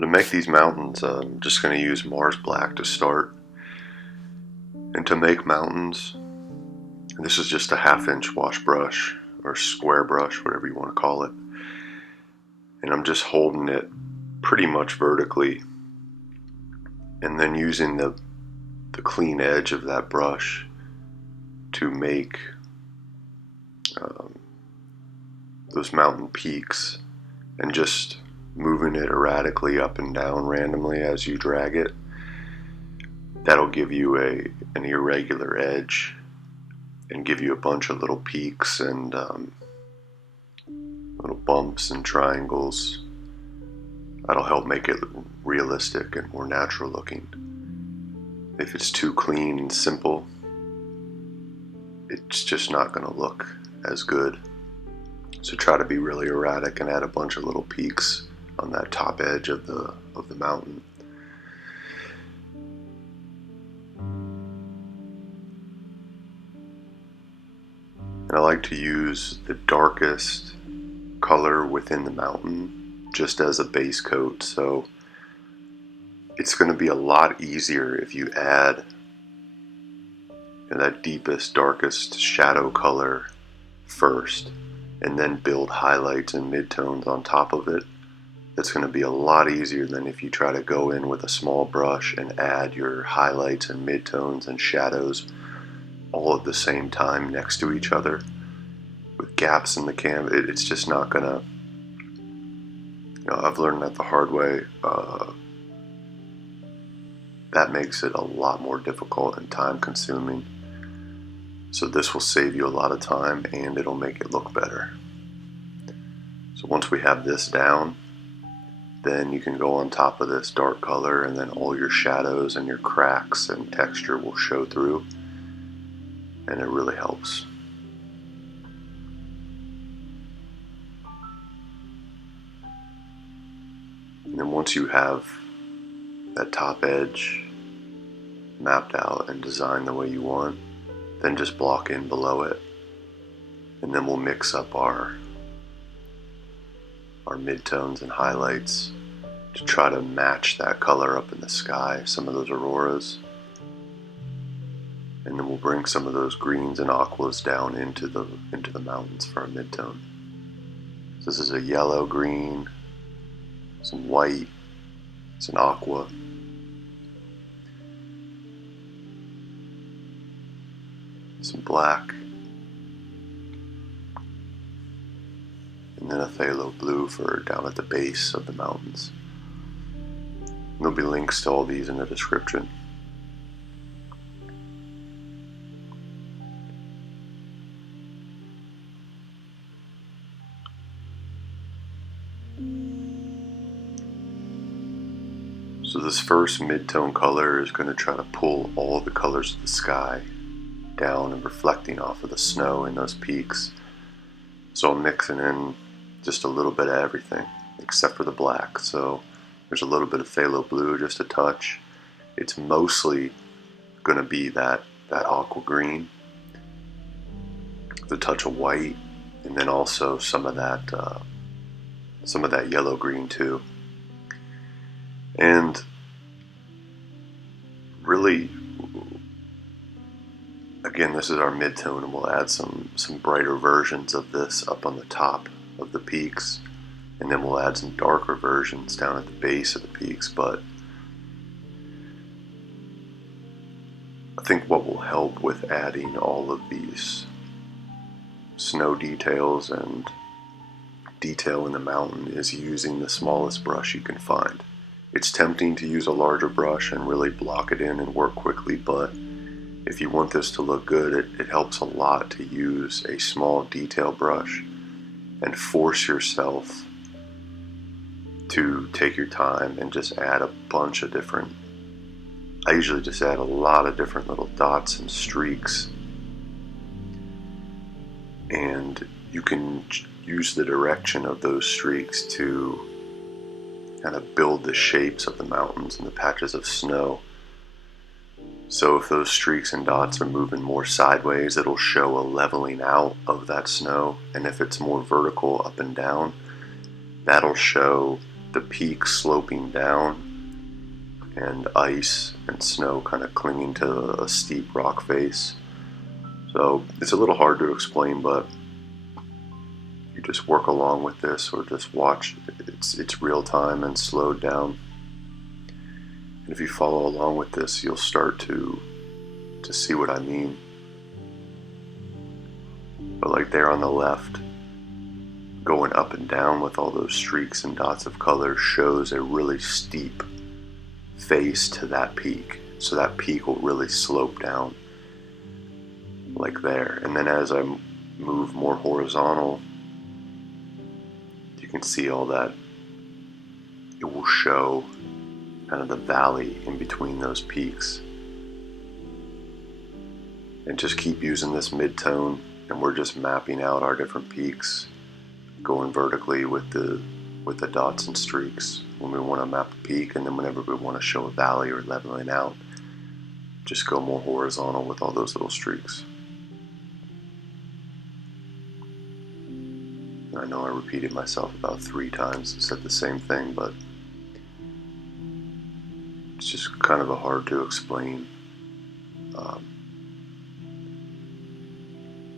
So to make these mountains, I'm just going to use Mars Black to start. And to make mountains, this is just a 1/2 inch wash brush or square brush, whatever you want to call it. And I'm just holding it pretty much vertically and then using the clean edge of that brush to make those mountain peaks, and just moving it erratically up and down randomly as you drag it. That'll give you an irregular edge and give you a bunch of little peaks and little bumps and triangles. That'll help make it realistic and more natural looking. If it's too clean and simple, it's just not going to look as good. So try to be really erratic and add a bunch of little peaks on that top edge of the mountain. And I like to use the darkest color within the mountain just as a base coat. So it's going to be a lot easier if you add that deepest, darkest shadow color first, and then build highlights and midtones on top of it. That's going to be a lot easier than if you try to go in with a small brush and add your highlights and midtones and shadows all at the same time next to each other with gaps in the canvas. It's just not going to, I've learned that the hard way. That makes it a lot more difficult and time consuming. So this will save you a lot of time and it'll make it look better. So once we have this down, then you can go on top of this dark color, and then all your shadows and your cracks and texture will show through, and it really helps. And then once you have that top edge mapped out and designed the way you want, then just block in below it, and then we'll mix up our midtones and highlights to try to match that color up in the sky, some of those auroras. And then we'll bring some of those greens and aquas down into the mountains for our midtone. So this is a yellow, green, some white, it's an aqua, some black, and then a phthalo blue for down at the base of the mountains. There'll be links to all these in the description. So this first mid-tone color is going to try to pull all the colors of the sky down and reflecting off of the snow in those peaks. So I'm mixing in just a little bit of everything except for the black. So there's a little bit of phthalo blue, just a touch. It's mostly going to be that aqua green, the touch of white, and then also some of that yellow green too. And really, again, this is our mid-tone, and we'll add some brighter versions of this up on the top of the peaks, and then we'll add some darker versions down at the base of the peaks. But I think what will help with adding all of these snow details and detail in the mountain is using the smallest brush you can find. It's tempting to use a larger brush and really block it in and work quickly, but if you want this to look good, it helps a lot to use a small detail brush and force yourself to take your time and just add a bunch of different, I usually just add a lot of different little dots and streaks, and you can use the direction of those streaks to kind of build the shapes of the mountains and the patches of snow. So if those streaks and dots are moving more sideways, it'll show a leveling out of that snow. And if it's more vertical up and down, that'll show the peak sloping down and ice and snow kind of clinging to a steep rock face. So it's a little hard to explain, but you just work along with this or just watch. It's real time and slowed down. And if you follow along with this, you'll start to see what I mean. But like there on the left, going up and down with all those streaks and dots of color shows a really steep face to that peak. So that peak will really slope down like there. And then as I move more horizontal, you can see all that. It will show kind of the valley in between those peaks. And just keep using this mid-tone, and we're just mapping out our different peaks, going vertically with the dots and streaks when we want to map a peak, and then whenever we want to show a valley or leveling out, just go more horizontal with all those little streaks. I know I repeated myself about 3 times and said the same thing, but it's just kind of hard to explain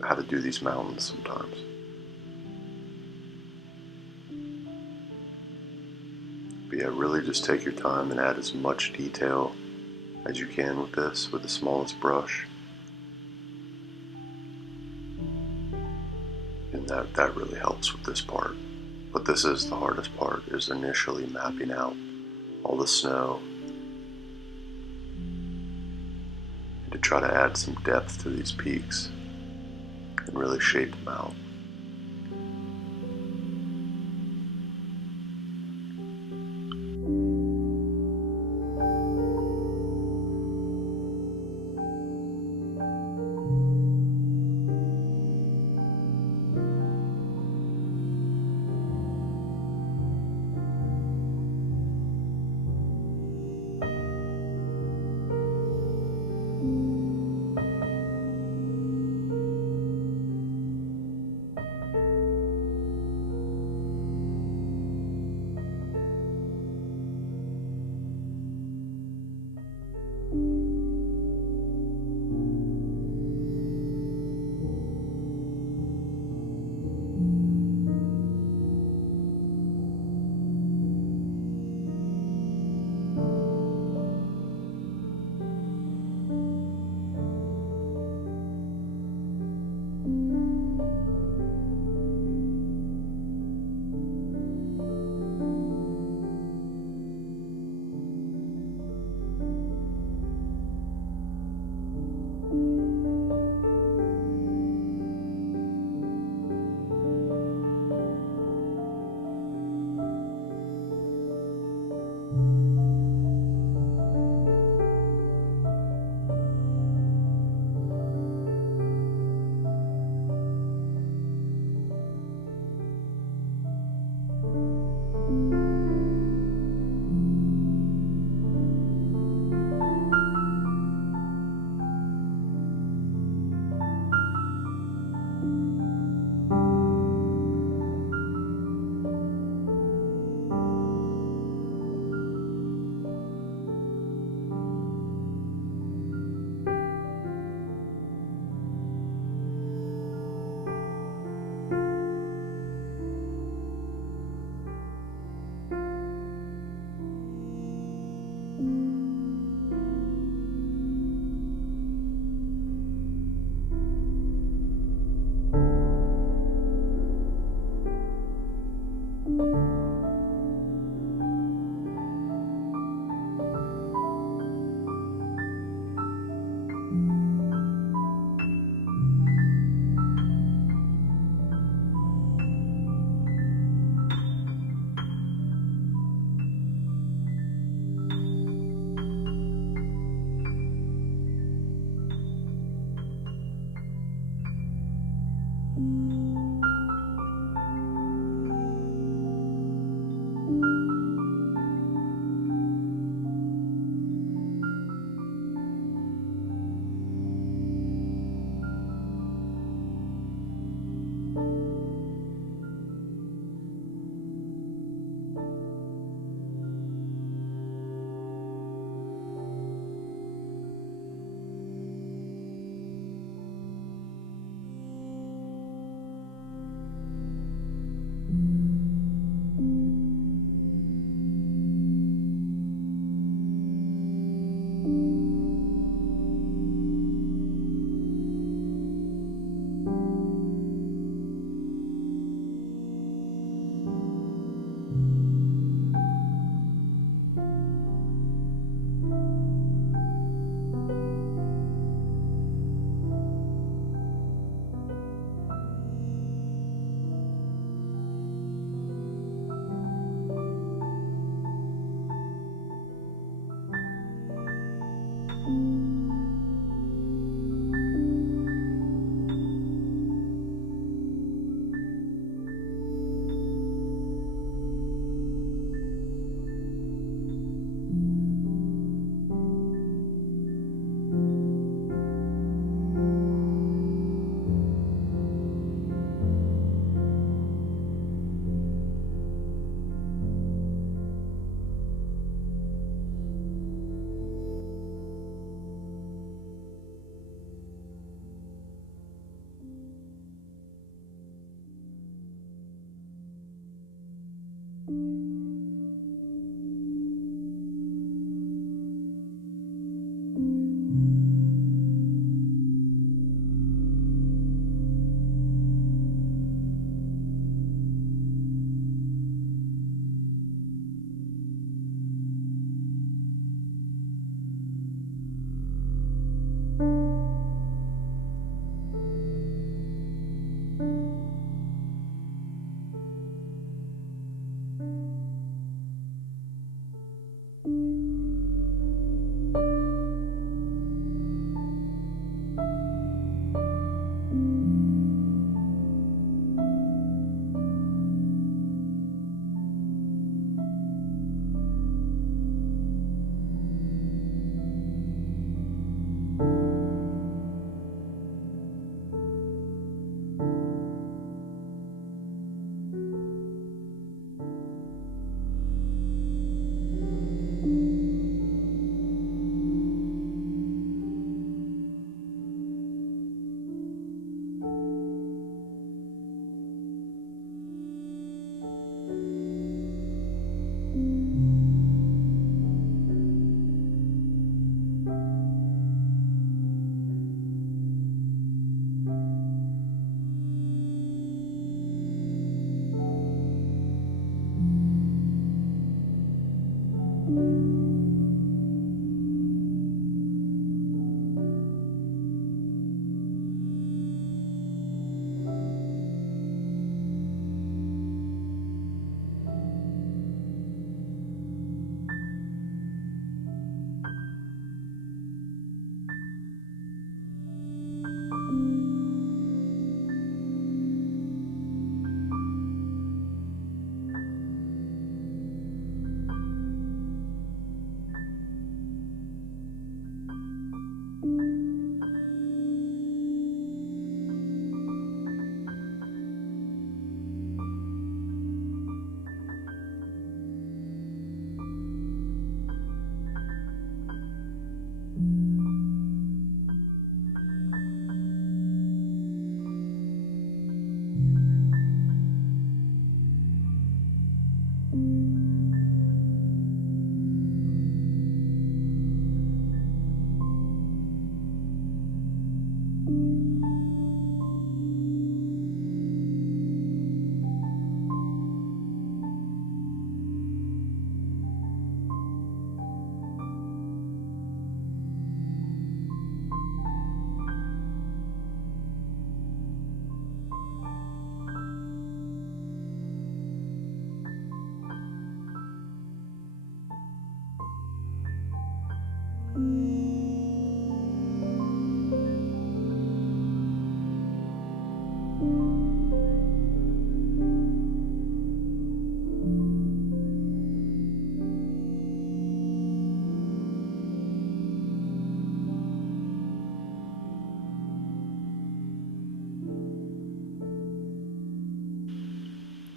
how to do these mountains sometimes. But yeah, really just take your time and add as much detail as you can with this, with the smallest brush. And that really helps with this part. But this is the hardest part, is initially mapping out all the snow and to try to add some depth to these peaks and really shape them out.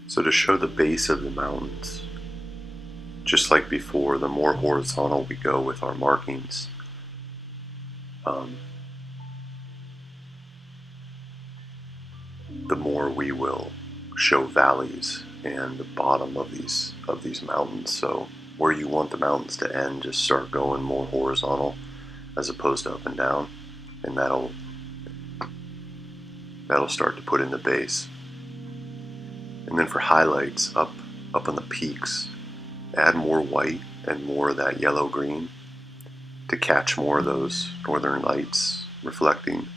So to show the base of the mountains, just like before, the more horizontal we go with our markings, the more we will show valleys and the bottom of these mountains. So where you want the mountains to end, just start going more horizontal as opposed to up and down, and that'll start to put in the base. And then for highlights, up on the peaks, add more white and more of that yellow green to catch more of those northern lights reflecting.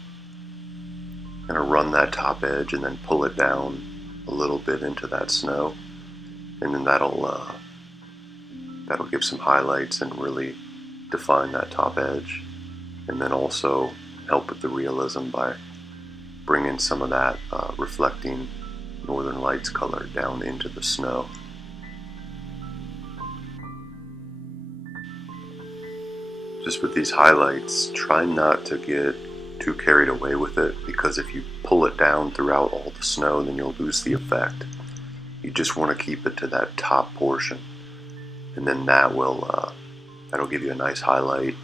Kind of run that top edge and then pull it down a little bit into that snow, and then that'll give some highlights and really define that top edge, and then also help with the realism by bringing some of that reflecting northern lights color down into the snow. Just with these highlights, try not to get too carried away with it, because if you pull it down throughout all the snow, then you'll lose the effect. You just want to keep it to that top portion, and then that'll give you a nice highlight,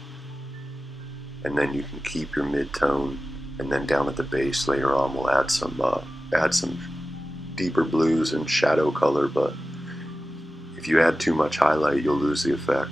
and then you can keep your mid-tone, and then down at the base later on we'll add some deeper blues and shadow color, but if you add too much highlight, you'll lose the effect.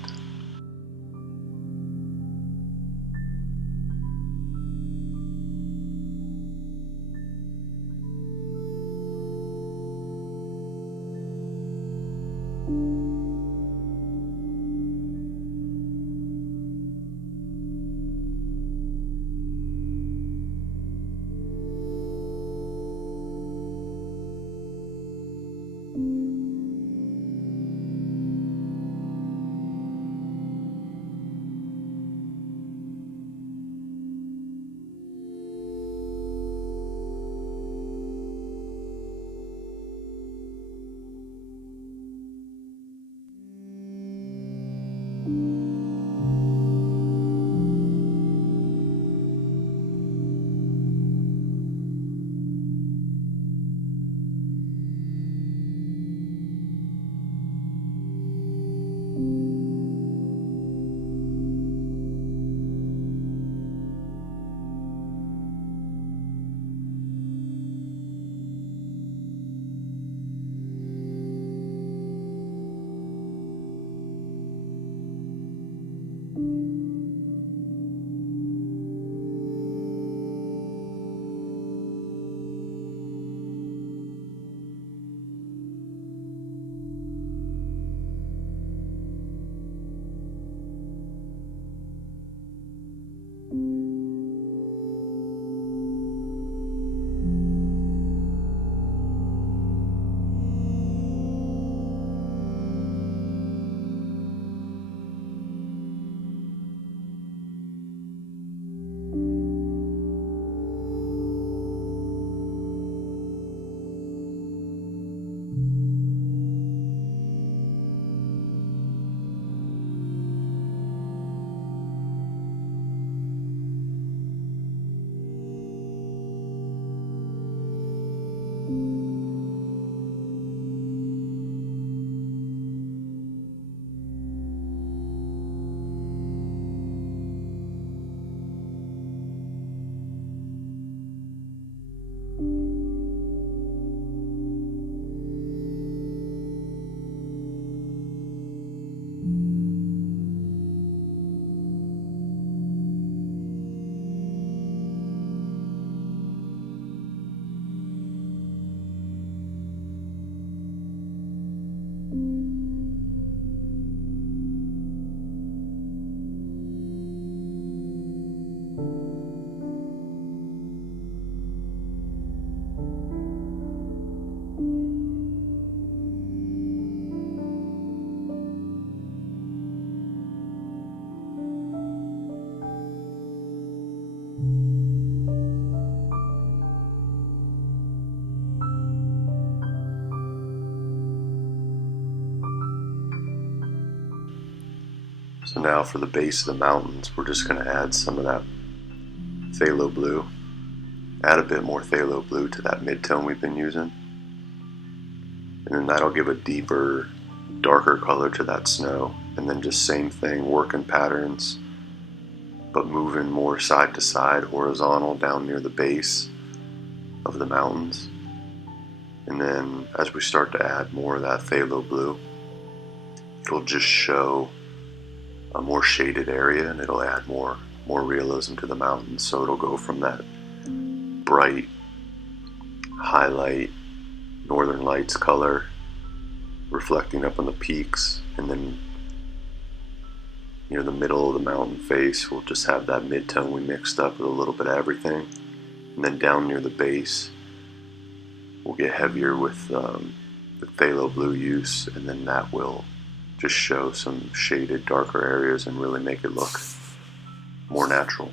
So now for the base of the mountains, we're just going to add some of that phthalo blue. Add a bit more phthalo blue to that mid-tone we've been using. and then that'll give a deeper, darker color to that snow. And then just same thing, working patterns, but moving more side to side, horizontal down near the base of the mountains. And then as we start to add more of that phthalo blue, it'll just show a more shaded area, and it'll add more realism to the mountains. So it'll go from that bright highlight northern lights color reflecting up on the peaks, and then near the middle of the mountain face we'll just have that mid-tone we mixed up with a little bit of everything. And then down near the base we'll get heavier with the phthalo blue use, and then that will just show some shaded darker areas and really make it look more natural.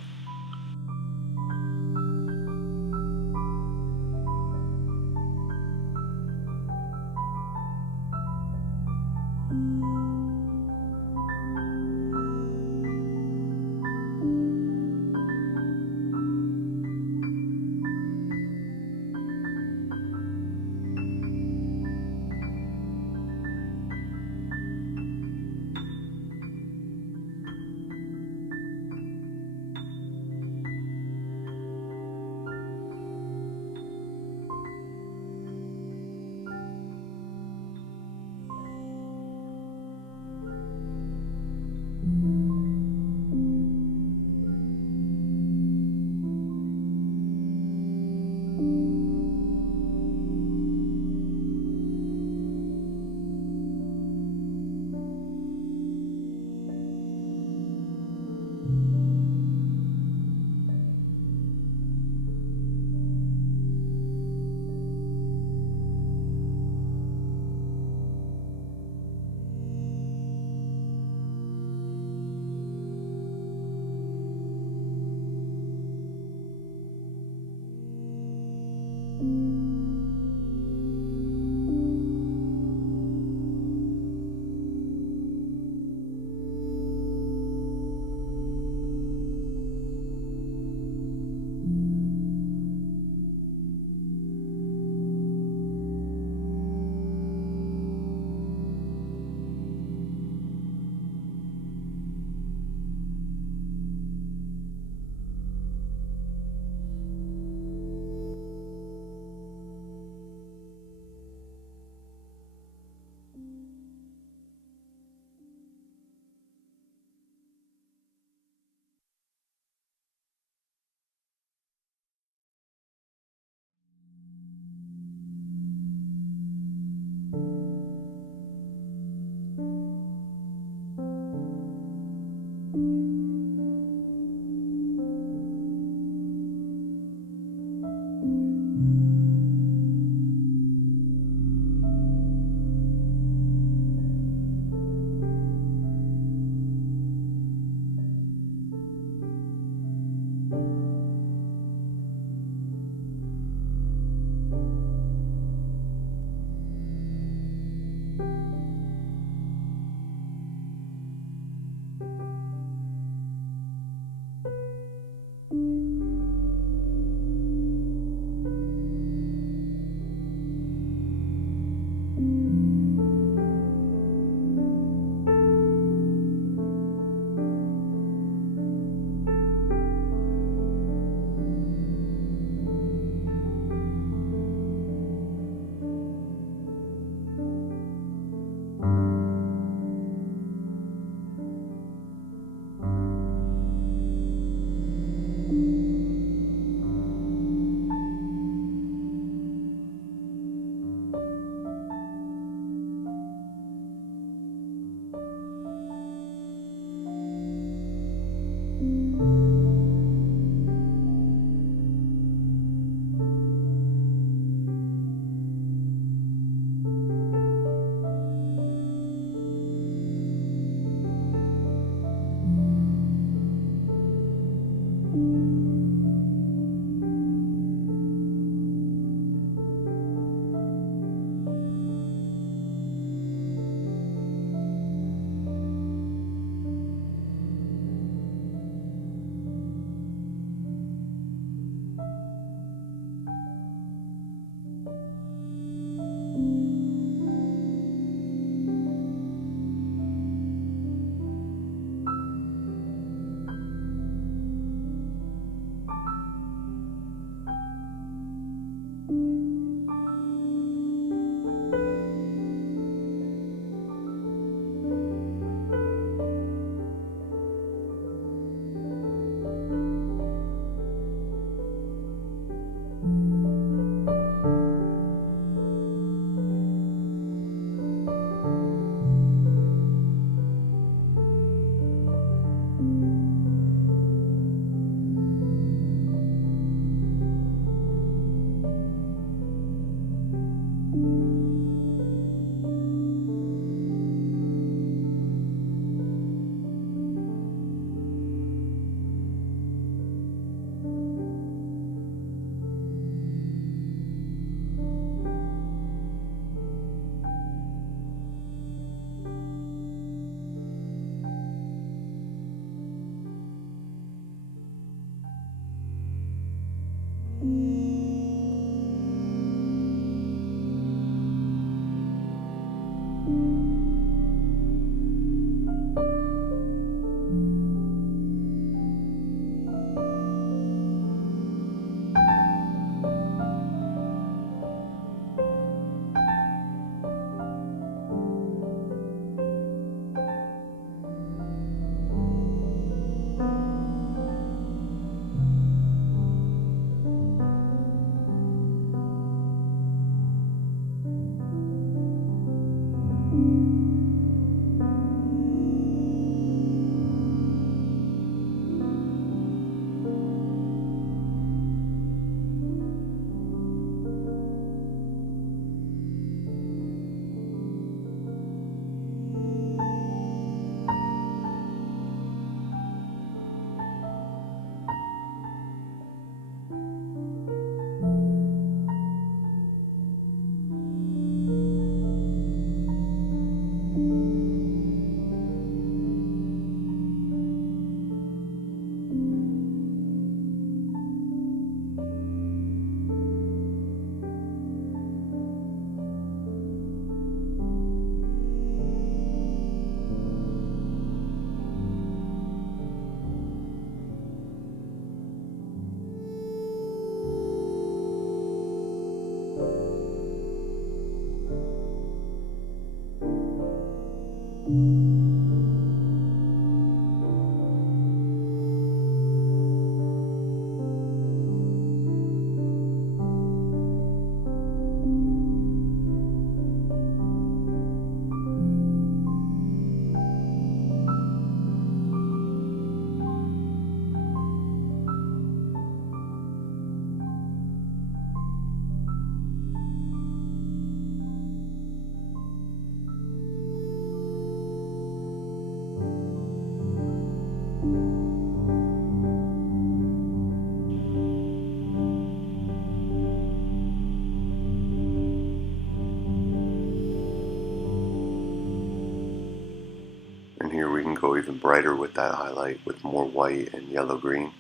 And here we can go even brighter with that highlight with more white and yellow green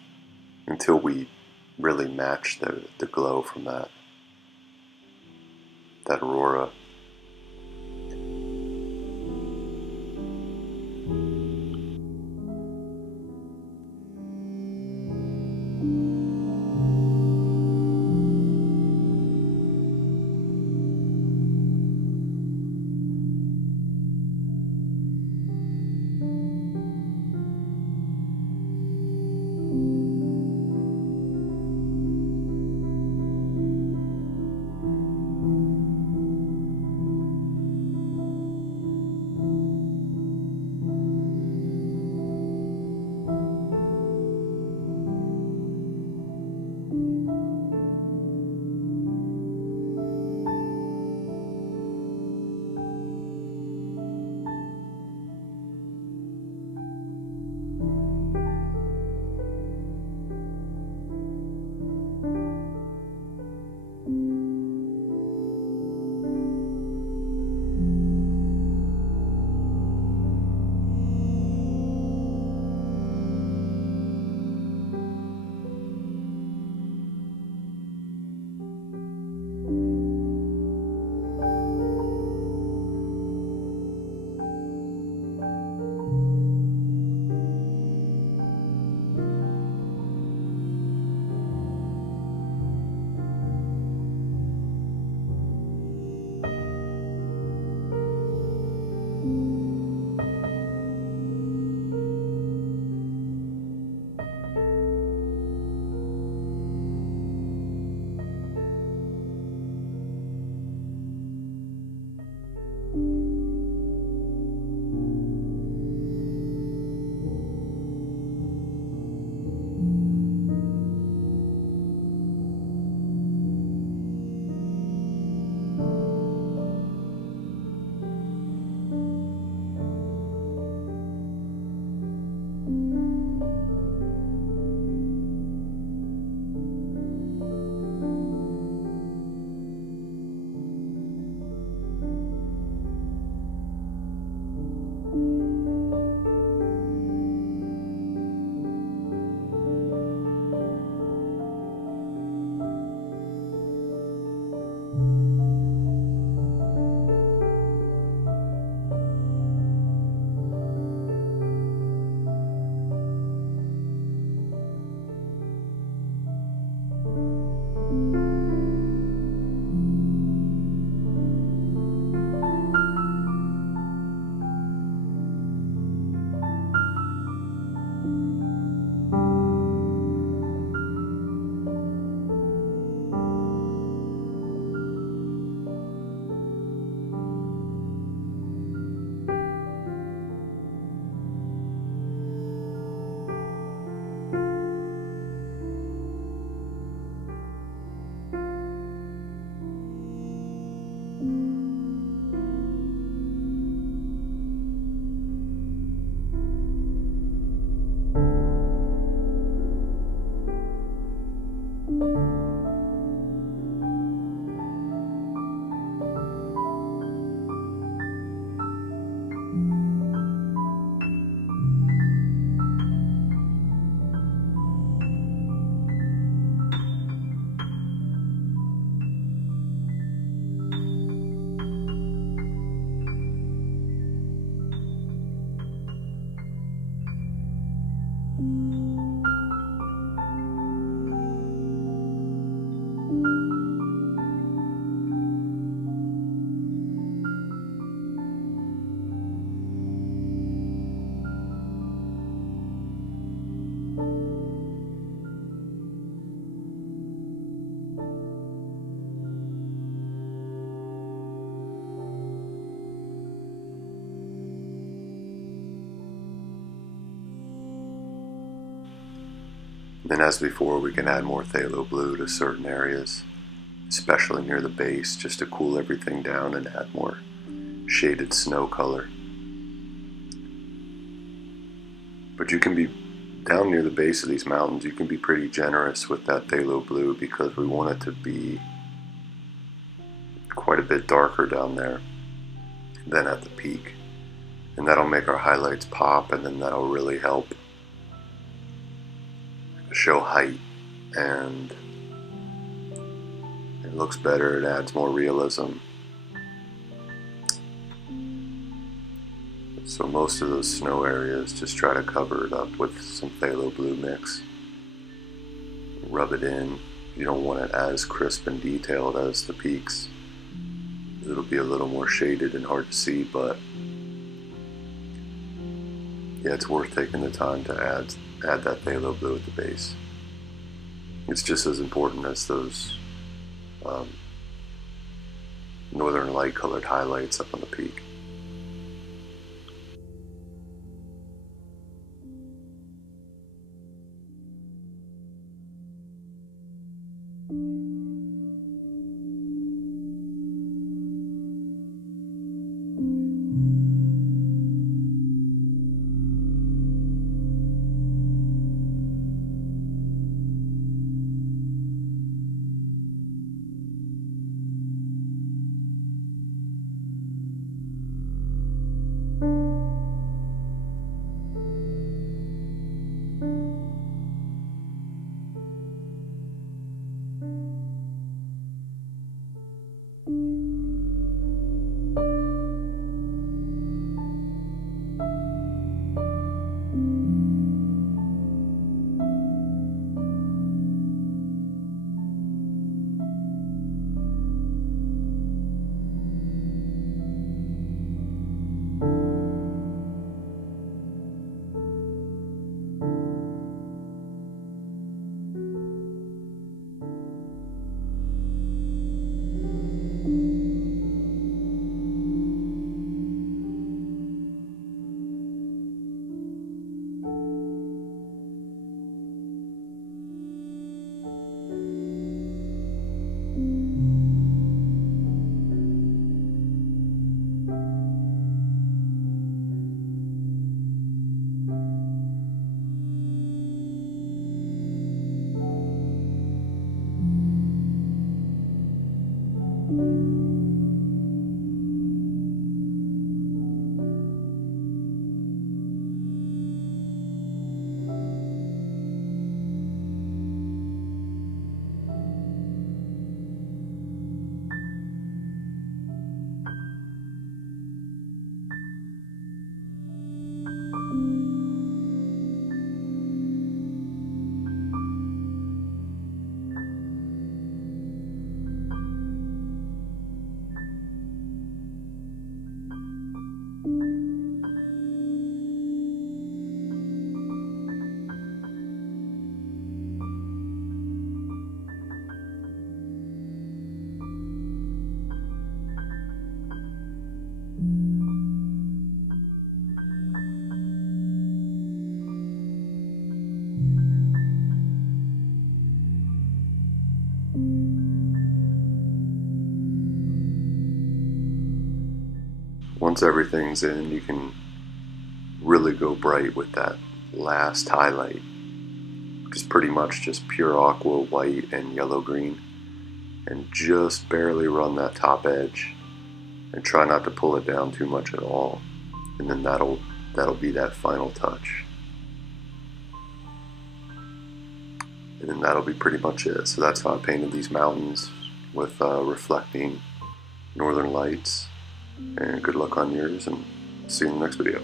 until we really match the glow from that aurora. Then as before, we can add more phthalo blue to certain areas, especially near the base, just to cool everything down and add more shaded snow color. But you can be down near the base of these mountains, you can be pretty generous with that phthalo blue because we want it to be quite a bit darker down there than at the peak. And that'll make our highlights pop, and then that'll really help show height, and it looks better, it adds more realism. So most of those snow areas, just try to cover it up with some phthalo blue mix. Rub it in. You don't want it as crisp and detailed as the peaks. It'll be a little more shaded and hard to see, but yeah, it's worth taking the time to add that phthalo blue at the base. It's just as important as those northern light colored highlights up on the peak. Once everything's in, you can really go bright with that last highlight, which is pretty much just pure aqua, white, and yellow green, and just barely run that top edge, and try not to pull it down too much at all, and then that'll be that final touch, and then that'll be pretty much it. So that's how I painted these mountains with reflecting northern lights. And good luck on yours, and see you in the next video.